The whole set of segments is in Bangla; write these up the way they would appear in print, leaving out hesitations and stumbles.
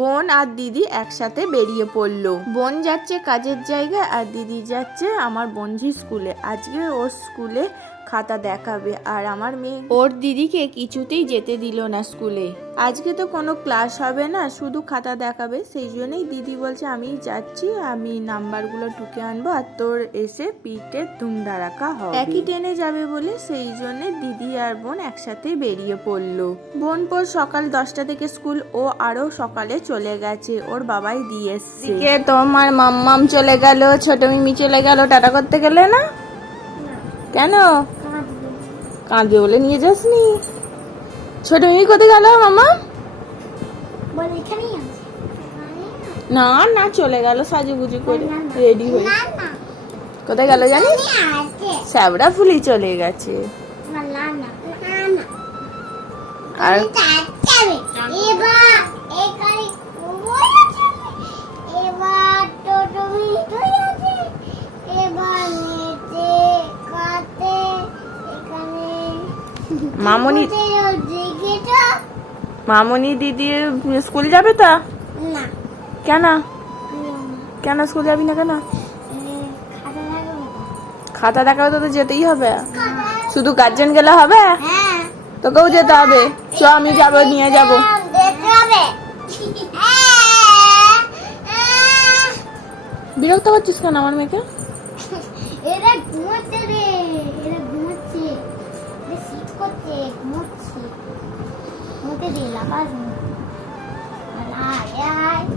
বোন আর দিদি একসাথে বেরিয়ে পড়লো। বোন যাচ্ছে কাজের জায়গায় আর দিদি যাচ্ছে আমার বন্ধুর স্কুলে। আজকে ওর স্কুলে খাতা দেখাবে আর আমার মেয়ে ওর দিদিকে কিছুতেই যেতে দিল না স্কুলে। আজকে তো কোনো ক্লাস হবে না, শুধু খাতা দেখাবে। সেই জন্যই দিদি বলছে আমি যাচ্ছি, আমি নাম্বারগুলো টুকে আনবো আর তোর এসে পিঠে ধুমধা রাখা হবে। একই ট্রেনে যাবে বলে সেই জন্য দিদি আর বোন একসাথে বেরিয়ে পড়লো। বোন পর সকাল 10টা থেকে স্কুল, ও আরো সকালে চলে গেছে, ওর বাবাই দিয়ে এসছে। তোমার মাম্মাম চলে গেল, ছোট মিমি চলে গেল, টাটা করতে গেলে না কেন? কাঁদবে বলে নিয়ে যাসনি? ছোট মিমি কোথায় গেল মামা? না না চলে গেল সাজুগুজু করে রেডি হয়ে। কোথায় গেল জানিস? শ্যাবড়া ফুলি চলে গেছে। আর মামনি মামনি দিদি স্কুল যাবে তা? কেন কেন স্কুল যাবি না কেন? খাতা দেখাবে তো যেতেই হবে। শুধু গার্জেন গেলে হবে? তোকেও যেতে হবে। চ আমি যাবো, নিয়ে যাবো। বিরক্ত করছিস কেন আমার মেয়েকে?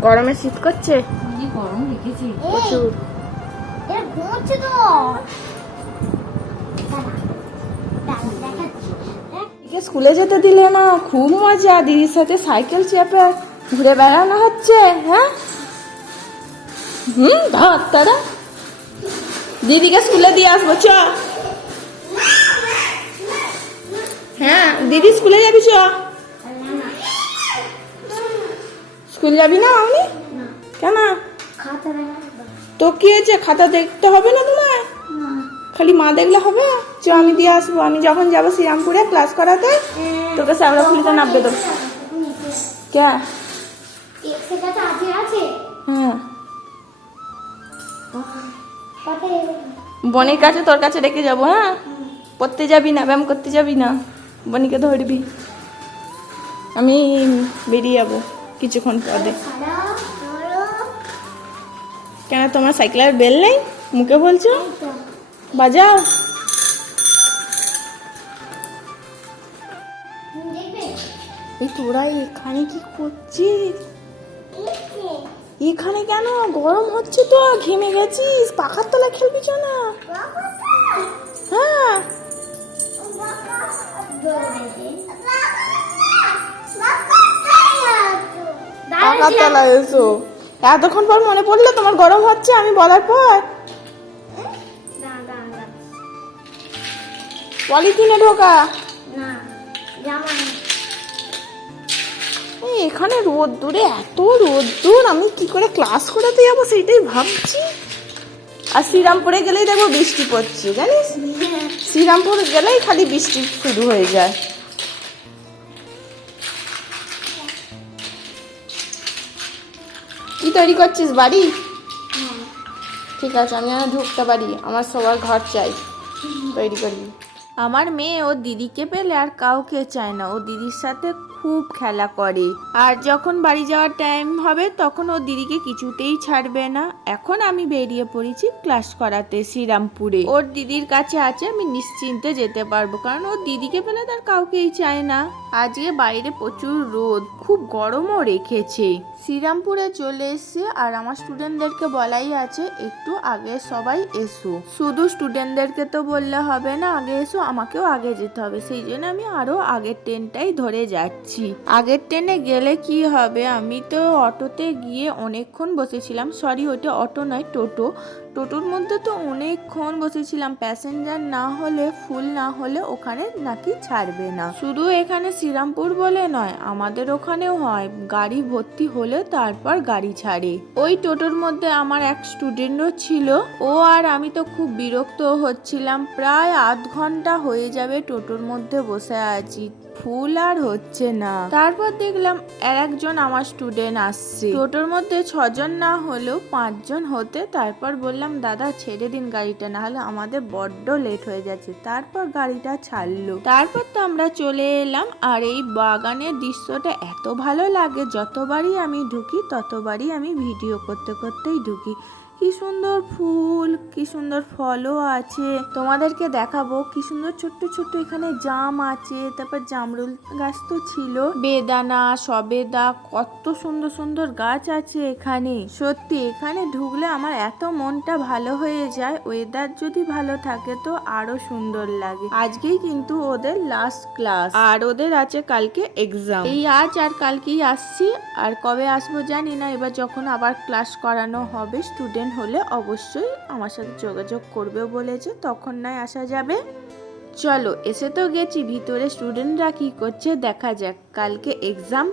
গরমে শীত করছে, গরম রেখেছি প্রচুর। স্কুলে যেতে দিলে না, খুব মজা। দিদির সাথে সাইকেল চেপে ঘুরে বেড়ানো হচ্ছে। হ্যাঁ ধর তারা দিদিকে স্কুলে দিয়ে আসবো। চ হ্যাঁ দিদি স্কুলে যাবি? চ স্কুল যাবি না মামনি? কেন? তো কি হয়েছে? খাতা দেখতে হবে না তোমার? খালি মা দেখলে হবে? চ আমি দিয়ে আসবো। আমি যখন যাবো শ্রীরামপুরে ক্লাস করাতে, তোকে শ্যাবড়া ফুলিতে নামবে তো। কে? হ্যাঁ বনির কাছে, তোর কাছে রেখে যাবো। হ্যাঁ পড়তে যাবি না, ব্যায়াম করতে যাবি না, বনিকে ধরবি। আমি বেরিয়ে যাবো কিছুক্ষণ পরে। কেন তোমার সাইকেলের বেল নেই? মুখে বলছো, বাজাও। এই তোরা এখানে কি করছিস? এখানে কেন? গরম হচ্ছে তো, ঘেমে গেছিস। পাখার তলায় খেলবি কেন? হ্যাঁ পাখার তলায় এসো। এতক্ষণ পর মনে পড়লো তোমার গরম হচ্ছে আমি বলার পর? পলিথিনে ঢোকা। এখানে রোদ্দুরে, এত রোদ্দুর, আমি কি করে ক্লাস করাতে যাবো সেইটাই ভাবছি। আর শ্রীরামপুরে গেলেই দেখবো বৃষ্টি পড়ছে, জানিস? শ্রীরামপুর গেলেই খালি বৃষ্টি শুরু হয়ে যায়। কি তৈরি করছিস? বাড়ি? ঠিক আছে, আমি যেন ঢুকতে পারি, আমার সবার ঘর চাই, তৈরি করবি। আমার মেয়ে ওর দিদিকে পেলে আর কাউকে চায় না, ও দিদির সাথে খুব খেলা করে। আর যখন বাড়ি যাওয়ার টাইম হবে তখন ও দিদিকে কিছুতেই ছাড়বে না। এখন আমি বেরিয়ে পড়েছি ক্লাস করাতে শ্রীরামপুরে। ওর দিদির কাছে আছে, আমি নিশ্চিন্তে যেতে পারবো, কারণ ওর দিদিকে পেলে তার কাউকেই চায় না। আজকে বাইরে প্রচুর রোদ, খুব গরমও রেখেছে। শ্রীরামপুরে চলে এসছে আর আমার স্টুডেন্টদেরকে বলাই আছে একটু আগে সবাই এসো। শুধু স্টুডেন্টদেরকে তো বললে হবে না আগে এসো, আমাকেও আগে যেতে হবে। সেই জন্য আমি আরো আগের ট্রেনটাই ধরে যাচ্ছি। আগের ট্রেনে গেলে কি হবে, আমি তো অটোতে গিয়ে অনেকক্ষণ বসেছিলাম। সরি, ওটা অটো নয়, টোটো। টোটোর মধ্যে তো অনেকক্ষণ বসেছিলাম। প্যাসেঞ্জার না হলে, ফুল না হলে ওখানে নাকি ছাড়বে না। শুধু এখানে শ্রীরামপুর বলে নয়, আমাদের ওখানেও হয়, গাড়ি ভর্তি হলে তারপর গাড়ি ছাড়ে। ওই টোটোর মধ্যে আমার এক স্টুডেন্টও ছিল। ও আর আমি তো খুব বিরক্ত হচ্ছিলাম। প্রায় আধ ঘন্টা হয়ে যাবে টোটোর মধ্যে বসে আছি। ফুল আর হচ্ছে না। তারপর দেখলাম আর একজন আমার স্টুডেন্ট আসছে। টোটোর মধ্যে 6 জন না হলেও 5 জন হতে। তারপর বললাম দাদা ছেড়ে দিন গাড়িটা, না হলে আমাদের বড্ড লেট হয়ে যাচ্ছে। তারপর গাড়িটা ছাড়লো। তারপর তো আমরা চলে এলাম। আর এই বাগানের দৃশ্যটা এত ভালো লাগে, যতবারই আমি ঢুকি ততবারই আমি ভিডিও করতে করতেই ঢুকি। কি সুন্দর ফুল, কি সুন্দর ফলও আছে, তোমাদেরকে দেখাবো। কি সুন্দর ছোট্ট ছোট্ট এখানে জাম আছে, তারপর জামরুল গাছ তো ছিল, বেদানা, সবেদা, কত সুন্দর সুন্দর গাছ আছে এখানে। সত্যি এখানে ঢুকলে আমার এত মনটা ভালো হয়ে যায়। ওয়েদার যদি ভালো থাকে তো আরো সুন্দর লাগে। আজকেই কিন্তু ওদের লাস্ট ক্লাস, আর ওদের আছে কালকে এক্সাম। এই আজ আর কালকেই আসছি, আর কবে আসবো জানি না। এবার যখন আবার ক্লাস করানো হবে, স্টুডেন্ট হলে অবশ্যই আমার সাথে যোগাযোগ করবে বলেছে, তখন নয় আসা যাবে। চলো এসে তো গেছি, ভিতরে স্টুডেন্টরা কি করছে দেখা যাক। কালকে এক্সাম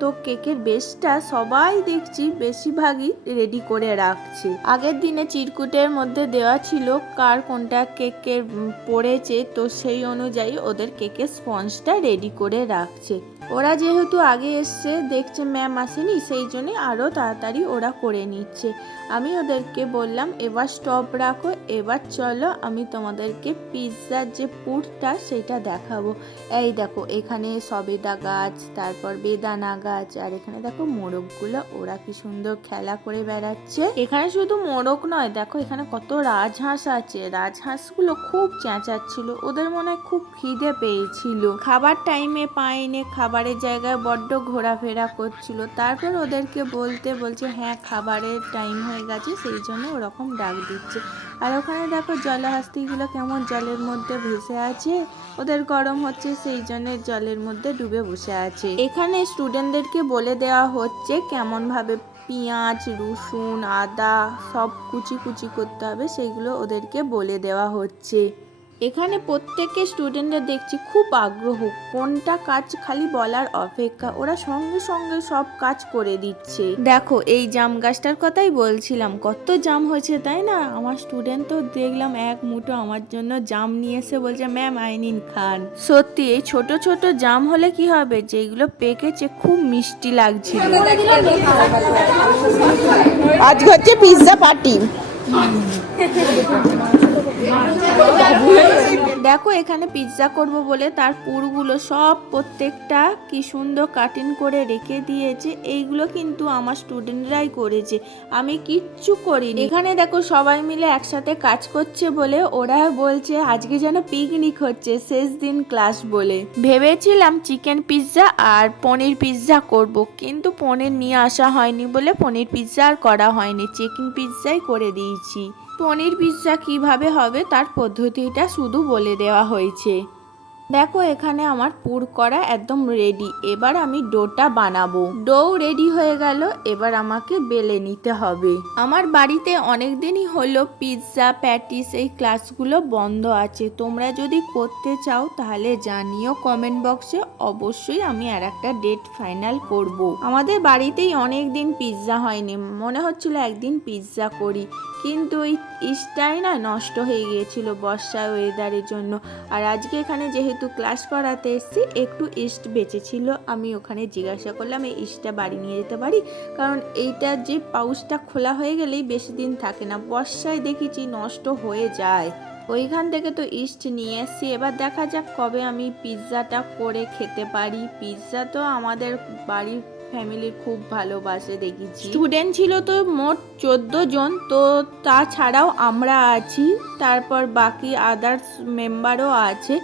তো কেকের বেসটা সবাই দেখছি বেশিরভাগই রেডি করে রাখছে। আগের দিনে চিরকুটের মধ্যে দেওয়া ছিল কার কোনটা কেকের পড়েছে, তো সেই অনুযায়ী ওদের কেকের স্পঞ্জটা রেডি করে রাখছে। ওরা যেহেতু আগে এসছে, দেখছে ম্যাম আসেনি, সেই জন্য আরও তাড়াতাড়ি ওরা করে নিচ্ছে। আমি ওদেরকে বললাম এবার স্টপ রাখো, এবার চলো আমি তোমাদেরকে পিৎজার যে পুরটা সেটা দেখাবো। এই দেখো এখানে সবেদা গাছ, তারপর বেদানা গাছ, আর এখানে দেখো মোরগগুলো, ওরা কি সুন্দর খেলা করে বেড়াচ্ছে। এখানে শুধু মোরগ নয়, দেখো এখানে কত রাজহাঁস আছে। রাজহাঁসগুলো খুব চেঁচাচ্ছিল, ওদের মনে হয় খুব খিদে পেয়েছিল, খাবার টাইমে পায়নি, খাবারের জায়গায় বড্ড ঘোরাফেরা করছিল। তারপর ওদেরকে বলছে হ্যাঁ খাবারের টাইম হয়ে গেছে, সেই জন্য ওরকম ডাক দিচ্ছে। আর ওখানে দেখো জলহস্তিগুলো কেমন জলের মধ্যে ভেসে আছে, ওদের গরম হচ্ছে সেই জন্য জলের মধ্যে ডুবে বসে আছে। এখানে স্টুডেন্টদেরকে বলে দেওয়া হচ্ছে কেমন ভাবে পেঁয়াজ, রসুন, আদা সব কুচি কুচি করতে হবে, সেইগুলো ওদেরকে বলে দেওয়া হচ্ছে। এখানে প্রত্যেককে স্টুডেন্টরা দেখছি খুব আগ্রহ, কোনটা কাজ খালি বলার অপেক্ষা, ওরা সঙ্গে সঙ্গে সব কাজ করে দিচ্ছে। দেখো এই জাম গাছটার কথাই বলছিলাম, কত জাম হয়েছে তাই না। আমার স্টুডেন্ট তো দেখলাম এক মুঠো আমার জন্য জাম নিয়ে এসে বলছে ম্যাম আইনিন খান। সত্যি এই ছোট ছোট জাম হলে কি হবে, যেগুলো পেকেছে খুব মিষ্টি লাগছিল। আজকে হচ্ছে পিৎজা পার্টি। দেখো এখানে পিৎজা করব বলে তার পুরগুলো সব প্রত্যেকটা কি সুন্দর কাটিং করে রেখে দিয়েছে। এইগুলো কিন্তু আমার স্টুডেন্টরাই করেছে, আমি কিচ্ছু করিনি। এখানে দেখো সবাই মিলে একসাথে কাজ করছে বলে ওরা বলছে আজকে যেন পিকনিক হচ্ছে, শেষ দিন ক্লাস বলে। ভেবেছিলাম চিকেন পিৎজা আর পনির পিৎজা করব, কিন্তু পনির নিয়ে আসা হয়নি বলে পনির পিৎজা আর করা হয়নি, চিকেন পিৎজাই করে দিয়েছি। পনির পিৎজা কিভাবে হবে তার পদ্ধতিটা শুধু বলে দেওয়া হয়েছে। দেখো এখানে আমার পুর করা একদম রেডি, এবার আমি ডোটা বানাবো। ডো রেডি হয়ে গেল, এবার আমাকে বেলে নিতে হবে। আমার বাড়িতে অনেক দিনই হলো পিৎজা প্যাটিস এই ক্লাসগুলো বন্ধ আছে, তোমরা যদি করতে চাও তাহলে জানিও কমেন্ট বক্সে, অবশ্যই আমি আর একটা ডেট ফাইনাল করব। আমাদের বাড়িতেই অনেক দিন পিৎজা হয়নি, মনে হচ্ছিল একদিন পিৎজা করি, কিন্তু ওই ইস্টটাই না নষ্ট হয়ে গিয়েছিল বর্ষার ওয়েদারের জন্য। আর আজকে এখানে যেহেতু ক্লাস করাতে এসেছি, একটু ইস্ট বেঁচেছিল, আমি ওখানে জিজ্ঞাসা করলাম এই ইস্টটা বাড়ি নিয়ে যেতে পারি, কারণ এইটা যে পাউচটা খোলা হয়ে গেলেই বেশি দিন থাকে না, বর্ষায় দেখেছি নষ্ট হয়ে যায়। ওইখান থেকে তো ইস্ট নিয়ে এসছি, এবার দেখা যাক কবে আমি পিৎজাটা করে খেতে পারি। পিৎজা তো আমাদের বাড়ির ফ্যামিলির খুব ভালোবাসে দেখেছি। স্টুডেন্ট ছিল তো মোট 14 জন, তো তাছাড়াও আমরা আছি, তারপর বাকি আদার্স মেম্বারও আছে,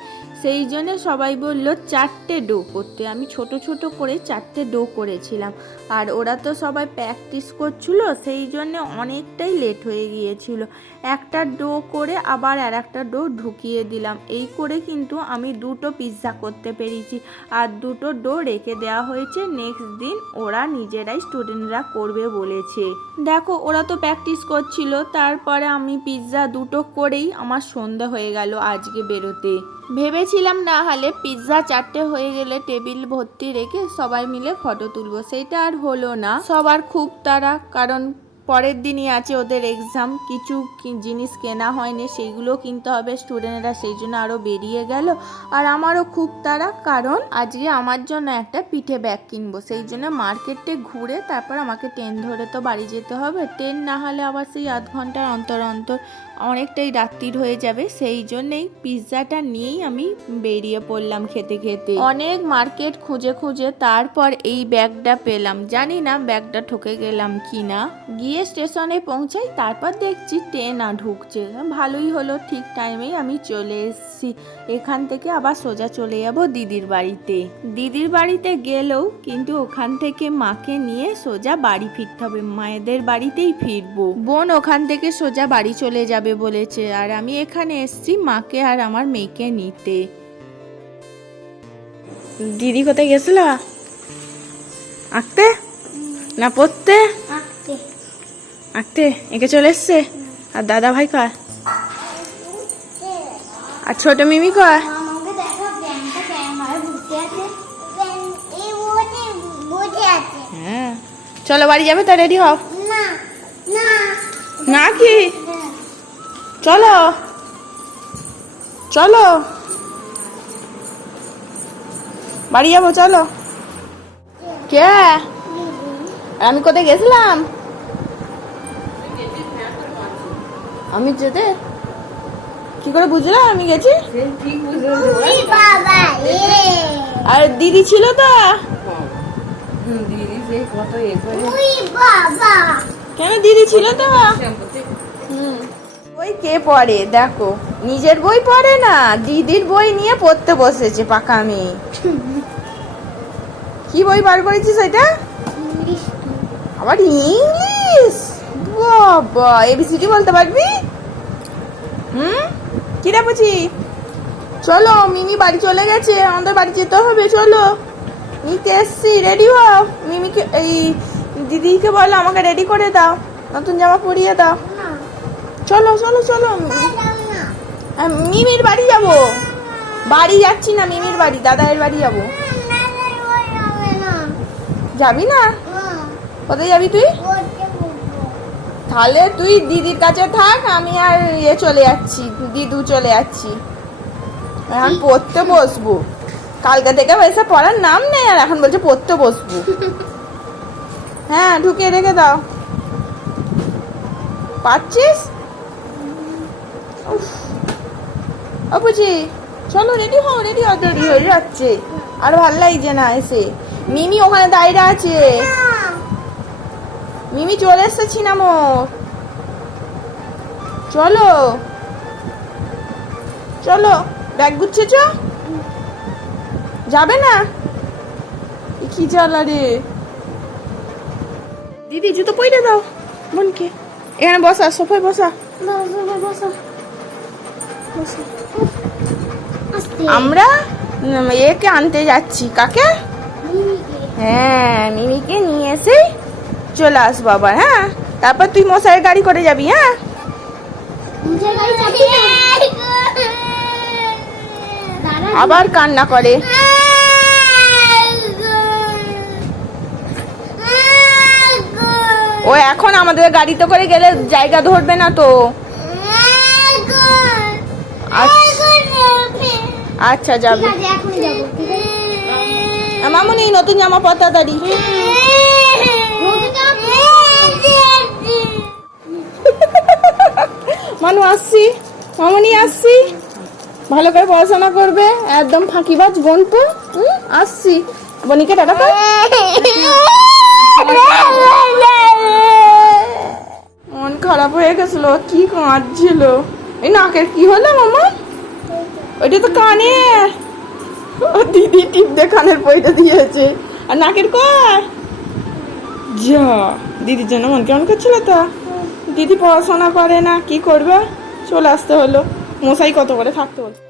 সেই জন্য সবাই বলল 4টে ডো করতে। আমি ছোট ছোট করে 4টে ডো করেছিলাম, আর ওরা তো সবাই প্র্যাকটিস করছিল, সেই জন্য অনেকটাই লেট হয়ে গিয়েছিল। একটা ডো করে আবার আর একটা ডো ঢুকিয়ে দিলাম, এই করে কিন্তু আমি 2টো পিৎজা করতে পেরেছি। আর 2টো ডো রেখে দেওয়া হয়েছে, নেক্সট দিন ওরা নিজেরাই স্টুডেন্টরা করবে বলেছে। দেখো ওরা তো প্র্যাকটিস করছিল, তারপরে আমি পিৎজা 2টো করেই আমার সন্ধ্যা হয়ে গেল আজকে বেরোতে। ভেবেছিলাম না হলে পিৎজা 4টে হয়ে গেলে টেবিল ভর্তি রেখে সবাই মিলে ফটো তুলবো, সেটা আর হলো না। সবার খুব তাড়া, কারণ পরের দিনই আছে ওদের এক্সাম, কিছু জিনিস কেনা হয়নি, সেইগুলো কিনতে হবে স্টুডেন্টরা, সেই জন্য আরও বেরিয়ে গেল। আর আমারও খুব তাড়া, কারণ আজকে আমার জন্য একটা পিঠে ব্যাগ কিনবো, সেই জন্য মার্কেটে ঘুরে তারপর আমাকে ট্রেন ধরে তো বাড়ি যেতে হবে। ট্রেন না হলে আবার সেই আধ ঘন্টার অন্তর অন্তর অনেকটাই রাত্রির হয়ে যাবে, সেই জন্যেই পিৎজাটা নিয়েই আমি বেরিয়ে পড়লাম খেতে খেতে। অনেক মার্কেট খুঁজে খুঁজে তারপর এই ব্যাগটা পেলাম, জানি না ব্যাগটা ঠকে গেলাম কি না। গিয়ে স্টেশনে পৌঁছাই, তারপর দেখছি ট্রেন ঢুকছে, ভালোই হলো, ঠিক টাইমেই আমি চলে এসেছি। এখান থেকে আবার সোজা চলে যাব দিদির বাড়িতে। দিদির বাড়িতে গেলেও কিন্তু ওখান থেকে মাকে নিয়ে সোজা বাড়ি ফিরতে হবে, মায়েদের বাড়িতেই ফিরবো। বোন ওখান থেকে সোজা বাড়ি চলে যাবে বলেছে, আর আমি এখানে এসেছি মাকে আর আমার মেয়েকে নিতে। দিদি কোথায় গেছিল? আঁকতে না পড়তে? আঁকতে। একে চলে এসছে। আর দাদা ভাই কয়? আর ছোট মিমি কয়? হ্যাঁ, চলো বাড়ি যাবে তো, রেডি হও। না কি? চলো চলো বাড়ি যাবো, চলো। কে? আমি কোথায় গেছিলাম? আমি যেতে কি করে বুঝলাম আমি গেছি? আর দিদি ছিল তো? কেন দিদি ছিল তো? বই কে পড়ে দেখো, নিজের বই পড়ে না, দিদির বই নিয়ে পড়তে বসেছে পাকা মেয়ে। কি বই বার করেছিস এটা? আবার ইংলিশ? বাবা, এবিসিডি বলতে পারবি? কি রে বুঝি? চলো, মিমি বাড়ি চলে গেছে, আমাদের বাড়ি যেতে হবে, চলো। নিতে এসছি, রেডি হও। মিমিকে এই দিদিকে বলো আমাকে রেডি করে দাও, নতুন জামা পরিয়ে দাও। চলো চলো চলো, মিমির বাড়ি যাব। বাড়ি যাচ্ছি না, মিমির বাড়ি, দাদায়ের বাড়ি যাব। যাবি না? কোথায় যাবি তুই? তাহলে তুই দিদির কাছে থাক, আমি আর চলে যাচ্ছি, দিদু চলে যাচ্ছি। এখন পড়তে বসবো, কালকে থেকে এসে পড়ার নাম নেই, আর এখন বলছে পড়তে বসবো। হ্যাঁ, ঢুকিয়ে রেখে দাও। পাচ্ছিস? ও বুঝি, চলো রেডি হও, রেডি হও, দেরি হয়ে যাচ্ছে, আর ভাল লাগছে না এসে। মিমি ওখানে দাঁড়িয়ে আছে, মিমি চলে এসেছি না মোর। চলো চলো, ব্যাগ গুছিয়েছ? যাবে না? কি জ্বালা রে। দিদি জুতো পরে দাও বোনকে, এখানে বসা, সোফায় বসা। আমরা একে আনতে যাচ্ছি। কাকে? হ্যাঁ, মিমিকে নিয়ে এসে চলে আসবো আবার। হ্যাঁ, তারপর তুই মশাইয়ের গাড়ি করে যাবি। হ্যাঁ, আবার কান্না করে। ও এখন আমাদের গাড়িতে করে গেলে জায়গা ধরবে না তো। আচ্ছা যাবে। মামুনি নতুন জামা পর তাড়াতাড়ি। মানু আসছি, মামুনি আসছি, ভালো করে পড়াশোনা করবে, একদম ফাঁকিবাজ বোন তো। আসছি, বনিকে টাটা কর। মন খারাপ হয়ে গেছিল, কি কাঁদছিল। এই নাকের কি হলো মামা? ওইটা তো কানের। ও দিদি টিপ দিয়ে কানের পয়টা দিয়েছে। আর নাকের কয়? যা, দিদির জন্য মন কেমন করছিল তো। দিদি পড়াশোনা করে না, কি করবে, চলে আসতে হলো। মশাই কত করে থাকতে বলছে।